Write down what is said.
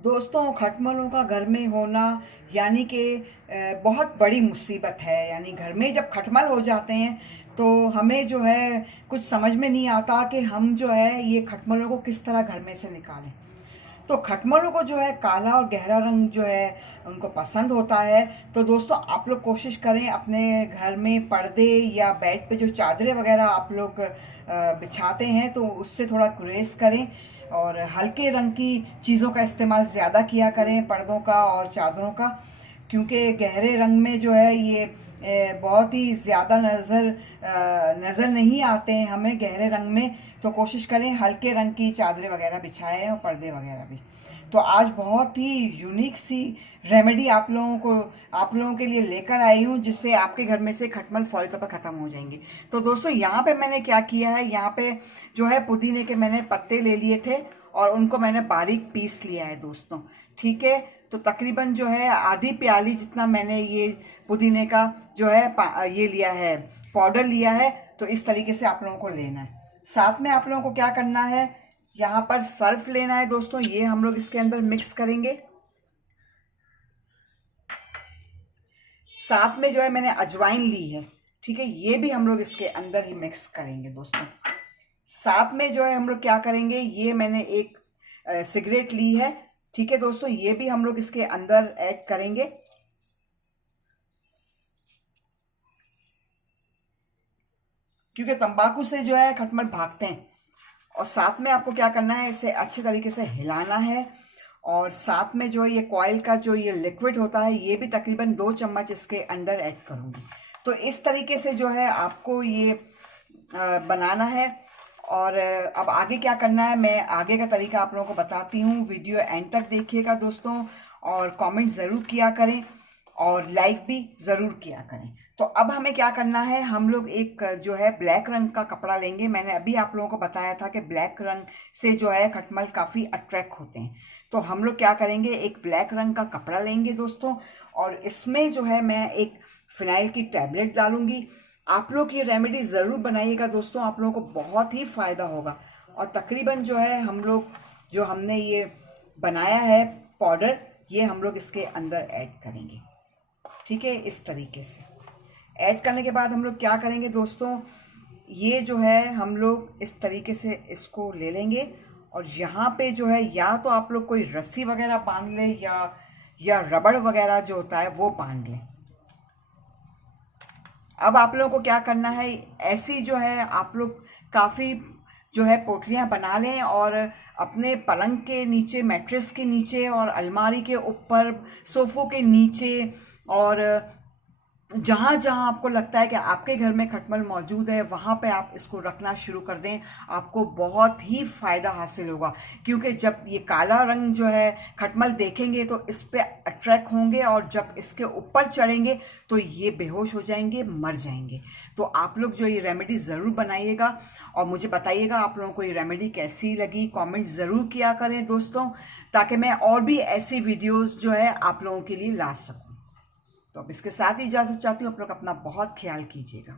दोस्तों, खटमलों का घर में होना यानी कि बहुत बड़ी मुसीबत है। यानी घर में जब खटमल हो जाते हैं तो हमें जो है कुछ समझ में नहीं आता कि हम जो है ये खटमलों को किस तरह घर में से निकालें। तो खटमलों को जो है काला और गहरा रंग जो है उनको पसंद होता है। तो दोस्तों, आप लोग कोशिश करें अपने घर में पर्दे या बेड पे जो चादरें वगैरह आप लोग बिछाते हैं तो उससे थोड़ा गुरेज करें और हल्के रंग की चीज़ों का इस्तेमाल ज़्यादा किया करें, पर्दों का और चादरों का। क्योंकि गहरे रंग में जो है ये बहुत ही ज़्यादा नज़र नहीं आते हैं हमें गहरे रंग में। तो कोशिश करें हल्के रंग की चादरें वगैरह बिछाएं और पर्दे वगैरह भी। तो आज बहुत ही यूनिक सी रेमेडी आप लोगों के लिए लेकर आई हूँ जिससे आपके घर में से खटमल फौरी तौर पर ख़त्म हो जाएंगे। तो दोस्तों, यहाँ पे मैंने क्या किया है, यहाँ पे जो है पुदीने के मैंने पत्ते ले लिए थे और उनको मैंने बारीक पीस लिया है दोस्तों। ठीक है, तो तकरीबन जो है आधी प्याली जितना मैंने ये पुदीने का जो है ये लिया है, पाउडर लिया है। तो इस तरीके से आप लोगों को लेना है। साथ में आप लोगों को क्या करना है, यहाँ पर सर्फ लेना है दोस्तों, ये हम लोग इसके अंदर मिक्स करेंगे। साथ में जो है मैंने अजवाइन ली है, ठीक है, ये भी हम लोग इसके अंदर ही मिक्स करेंगे दोस्तों। साथ में जो है हम लोग क्या करेंगे, ये मैंने एक सिगरेट ली है, ठीक है दोस्तों, ये भी हम लोग इसके अंदर ऐड करेंगे। क्योंकि तंबाकू से जो है खटमल भागते हैं। और साथ में आपको क्या करना है, इसे अच्छे तरीके से हिलाना है। और साथ में जो ये कॉइल का जो ये लिक्विड होता है ये भी तकरीबन 2 चम्मच इसके अंदर ऐड करूँगी। तो इस तरीके से जो है आपको ये बनाना है। और अब आगे क्या करना है, मैं आगे का तरीका आप लोगों को बताती हूँ। वीडियो एंड तक देखिएगा दोस्तों, और कमेंट ज़रूर किया करें और लाइक भी ज़रूर किया करें। तो अब हमें क्या करना है, हम लोग एक जो है ब्लैक रंग का कपड़ा लेंगे। मैंने अभी आप लोगों को बताया था कि ब्लैक रंग से जो है खटमल काफ़ी अट्रैक्ट होते हैं। तो हम लोग क्या करेंगे, एक ब्लैक रंग का कपड़ा लेंगे दोस्तों, और इसमें जो है मैं एक फिनाइल की टैबलेट डालूंगी। आप लोग ये रेमेडी ज़रूर बनाइएगा दोस्तों, आप लोगों को बहुत ही फ़ायदा होगा। और तकरीबन जो है हम लोग जो हमने ये बनाया है पाउडर, ये हम लोग इसके अंदर ऐड करेंगे। ठीक है, इस तरीके से ऐड करने के बाद हम लोग क्या करेंगे दोस्तों, ये जो है हम लोग इस तरीके से इसको ले लेंगे। और यहाँ पे जो है या तो आप लोग कोई रस्सी वगैरह बांध लें या रबड़ वगैरह जो होता है वो बांध लें। अब आप लोगों को क्या करना है, ऐसी जो है आप लोग काफ़ी जो है पोटलियाँ बना लें और अपने पलंग के नीचे, मैट्रेस के नीचे और अलमारी के ऊपर, सोफ़ों के नीचे और जहाँ जहाँ आपको लगता है कि आपके घर में खटमल मौजूद है वहाँ पे आप इसको रखना शुरू कर दें। आपको बहुत ही फ़ायदा हासिल होगा। क्योंकि जब ये काला रंग जो है खटमल देखेंगे तो इस पे अट्रैक्ट होंगे, और जब इसके ऊपर चढ़ेंगे तो ये बेहोश हो जाएंगे, मर जाएंगे। तो आप लोग जो ये रेमेडी ज़रूर बनाइएगा और मुझे बताइएगा आप लोगों को ये रेमेडी कैसी लगी। कमेंट ज़रूर किया करें दोस्तों, ताकि मैं और भी ऐसी वीडियोज़ जो है आप लोगों के लिए ला सकूँ। तो अब इसके साथ ही इजाज़त चाहती हूँ। आप लोग अपना बहुत ख्याल कीजिएगा।